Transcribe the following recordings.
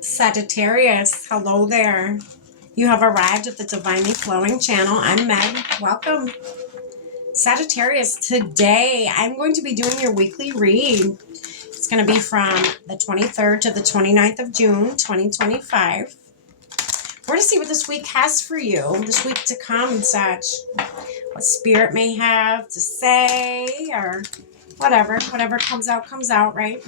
Sagittarius, hello there. You have arrived at the Divinely Flowing channel. I'm Meg. Welcome. Sagittarius, today I'm going to be doing your weekly read. It's going to be from the 23rd to the 29th of June, 2025. We're going to see what this week has for you, this week to come, Sag. What spirit may have to say, or whatever comes out, right?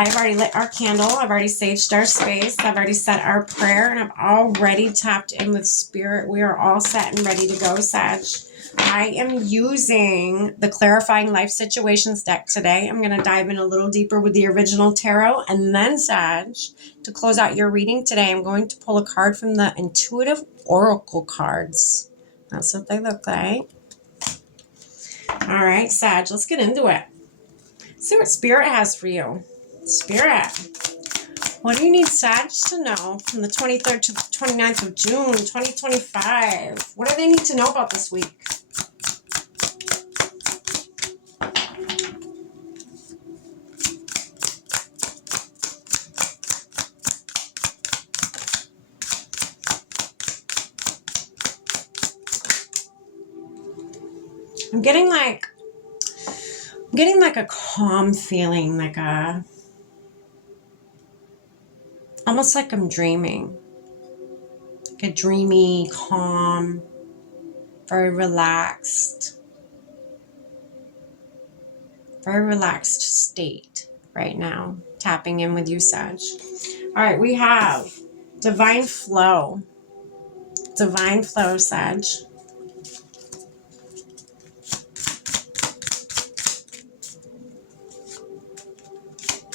I've already lit our candle. I've already saged our space. I've already said our prayer, and I've already tapped in with spirit. We are all set and ready to go, Sag. I am using the Clarifying Life Situations deck today. I'm going to dive in a little deeper with the original tarot, and then, Sag, to close out your reading today, I'm going to pull a card from the Intuitive Oracle cards. That's what they look like. All right, Sag, let's get into it. See what spirit has for you. Spirit, what do you need Sag to know from the 23rd to the 29th of June, 2025? What do they need to know about this week? I'm getting like a calm feeling, almost like I'm dreaming. Like a dreamy, calm, very relaxed state right now. Tapping in with you, Sag. All right, we have Divine Flow. Divine Flow, Sag.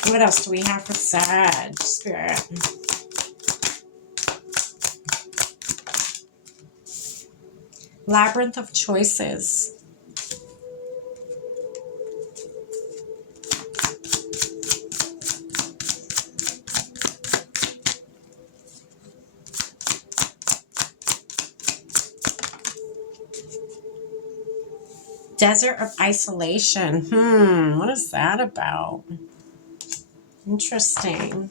What else do we have for Sag, Spirit? Labyrinth of Choices. Desert of Isolation. What is that about? Interesting.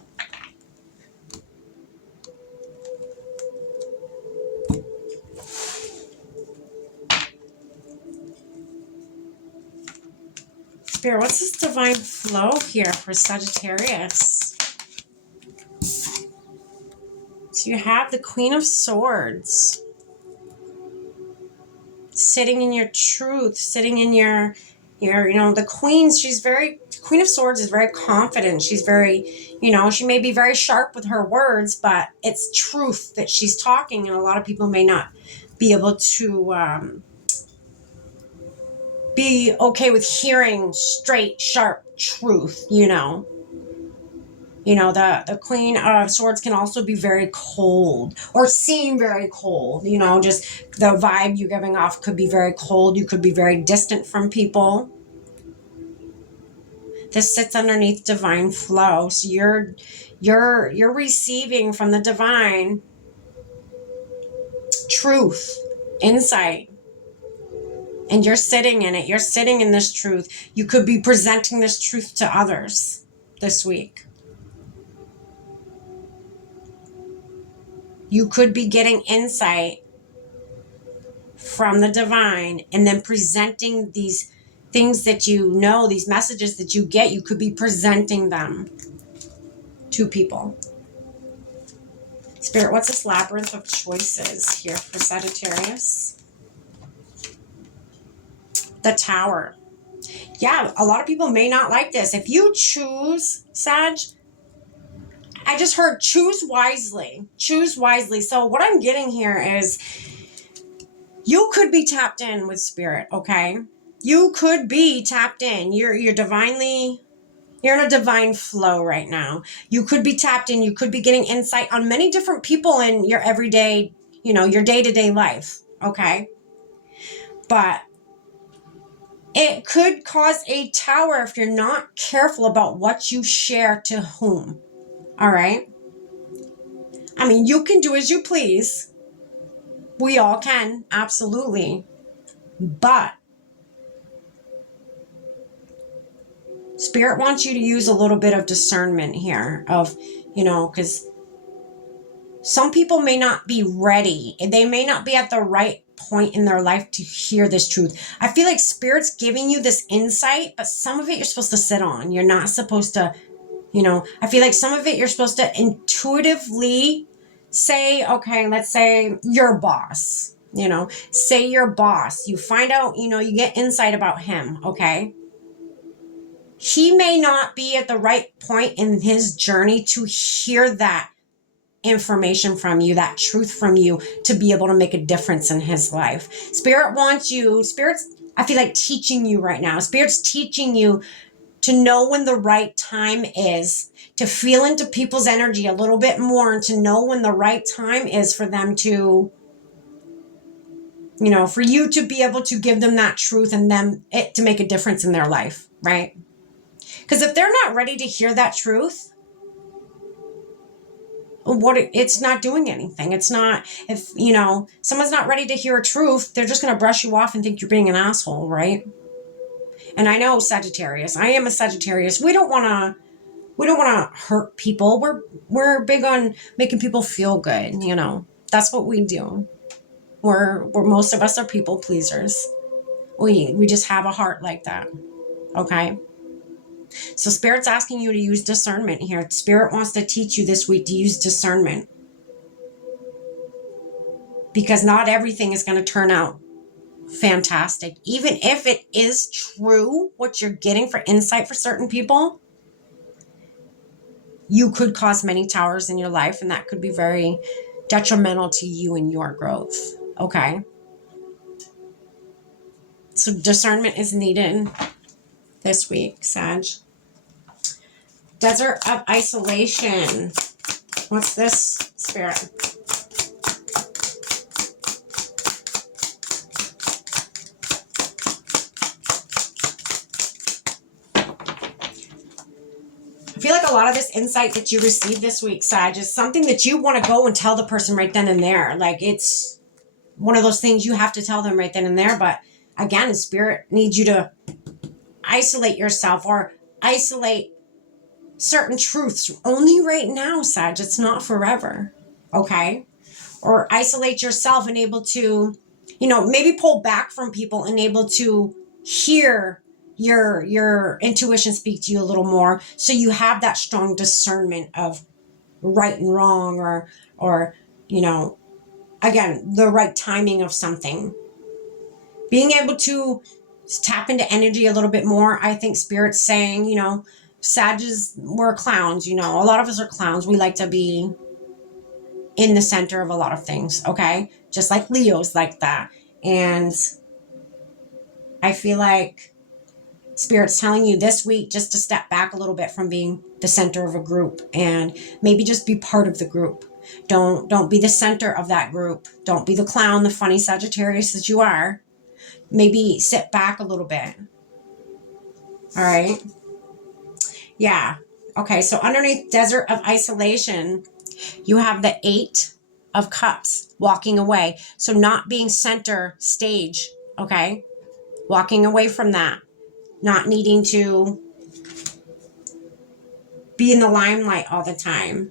Spirit, what's this divine flow here for Sagittarius? So you have the Queen of Swords. Sitting in your truth, sitting in your the Queen of Swords is very confident. She's very, she may be very sharp with her words, but it's truth that she's talking, and a lot of people may not be able to be okay with hearing straight, sharp truth, the Queen of Swords can also be very cold or seem very cold, just the vibe you're giving off could be very cold. You could be very distant from people. This sits underneath divine flow. So you're receiving from the divine truth, insight, and you're sitting in it. You're sitting in this truth. You could be presenting this truth to others this week. You could be getting insight from the divine and then presenting these things that these messages that you get, you could be presenting them to people. Spirit, what's this labyrinth of choices here for Sagittarius? The Tower. Yeah, a lot of people may not like this. If you choose, Sag, I just heard choose wisely. Choose wisely. So what I'm getting here is you could be tapped in with spirit, okay? You could be tapped in. You're in a divine flow right now. You could be tapped in. You could be getting insight on many different people in your everyday, your day-to-day life, okay? But it could cause a tower if you're not careful about what you share to whom, all right? I mean, you can do as you please. We all can, absolutely. But Spirit wants you to use a little bit of discernment here of, you know, because some people may not be ready and they may not be at the right point in their life to hear this truth. I feel like Spirit's giving you this insight, but some of it you're supposed to sit on. You're not supposed to, you know, I feel like some of it you're supposed to intuitively say, okay, let's say your boss, you know, say your boss, you find out, you know, you get insight about him, okay? He may not be at the right point in his journey to hear that information from you, that truth from you, to be able to make a difference in his life. Spirit wants you, Spirit's, I feel like teaching you right now. Spirit's teaching you to know when the right time is, to feel into people's energy a little bit more, and to know when the right time is for them to, you know, for you to be able to give them that truth and them it to make a difference in their life, right? Because if they're not ready to hear that truth, it's not doing anything. It's not, if, you know, someone's not ready to hear a truth, they're just going to brush you off and think you're being an asshole, right? And I know Sagittarius, I am a Sagittarius. We don't want to hurt people. We're big on making people feel good, you know. That's what we do. We're most of us are people pleasers. We just have a heart like that. Okay? So Spirit's asking you to use discernment here. Spirit wants to teach you this week to use discernment. Because not everything is going to turn out fantastic. Even if it is true, what you're getting for insight for certain people, you could cause many towers in your life, and that could be very detrimental to you and your growth. Okay? So discernment is needed this week, Sag. Desert of isolation. What's this, Spirit? I feel like a lot of this insight that you received this week, Sag, is something that you want to go and tell the person right then and there. Like, it's one of those things you have to tell them right then and there. But again, Spirit needs you to isolate yourself or isolate certain truths only right now, Sag. It's not forever. Okay? Or isolate yourself and able to, you know, maybe pull back from people and able to hear your intuition speak to you a little more, so you have that strong discernment of right and wrong, or you know, again, the right timing of something. Being able to tap into energy a little bit more. I think Spirit's saying, you know, Sages, we're clowns, you know, a lot of us are clowns. We like to be in the center of a lot of things, okay? Just like Leo's like that. And I feel like Spirit's telling you this week just to step back a little bit from being the center of a group and maybe just be part of the group. Don't be the center of that group. Don't be the clown, the funny Sagittarius that you are. Maybe sit back a little bit. All right? Yeah. Okay, so underneath Desert of Isolation, you have the 8 of Cups, walking away. So not being center stage, okay? Walking away from that. Not needing to be in the limelight all the time.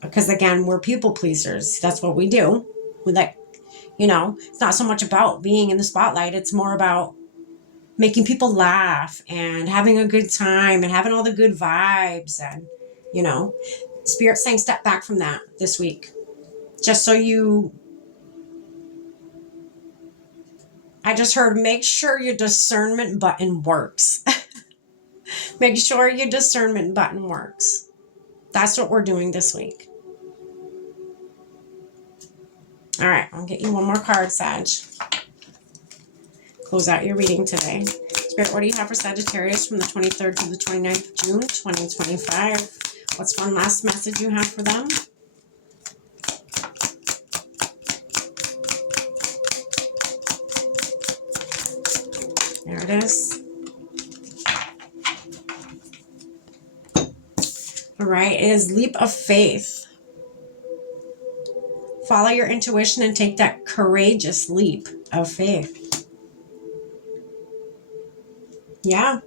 Because again, we're people pleasers. That's what we do. We like, you know, it's not so much about being in the spotlight. It's more about making people laugh and having a good time and having all the good vibes. And, you know, Spirit's saying step back from that this week. Just so you, I just heard, make sure your discernment button works. Make sure your discernment button works. That's what we're doing this week. All right, I'll get you one more card, Sag. Close out your reading today. Spirit, what do you have for Sagittarius from the 23rd to the 29th of June, 2025? What's one last message you have for them? There it is. All right, it is leap of faith. Follow your intuition and take that courageous leap of faith. Yeah.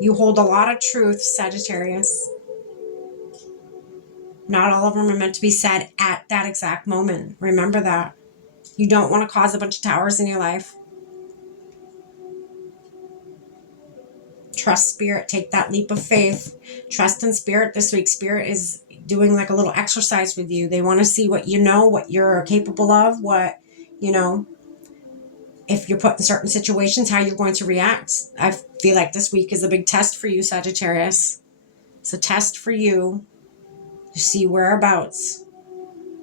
You hold a lot of truth, Sagittarius. Not all of them are meant to be said at that exact moment. Remember that. You don't want to cause a bunch of towers in your life. Trust spirit. Take that leap of faith. Trust in spirit this week. Spirit is doing like a little exercise with you. They want to see what you know, what you're capable of, what, you know, if you're put in certain situations, how you're going to react. I feel like this week is a big test for you, Sagittarius. It's a test for you to see whereabouts.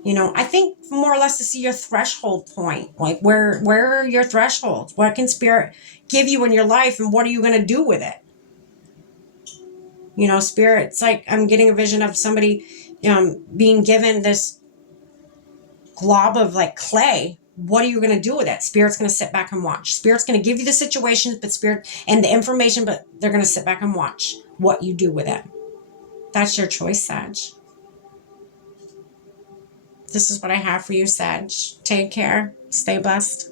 You know, I think more or less to see your threshold point. Like where are your thresholds? What can spirit give you in your life and what are you going to do with it? You know, spirit, it's like I'm getting a vision of somebody being given this glob of like clay. What are you going to do with it? Spirit's going to sit back and watch. Spirit's going to give you the situations, but spirit and the information, but they're going to sit back and watch what you do with it. That's your choice, Sag. This is what I have for you, Sag. Take care. Stay blessed.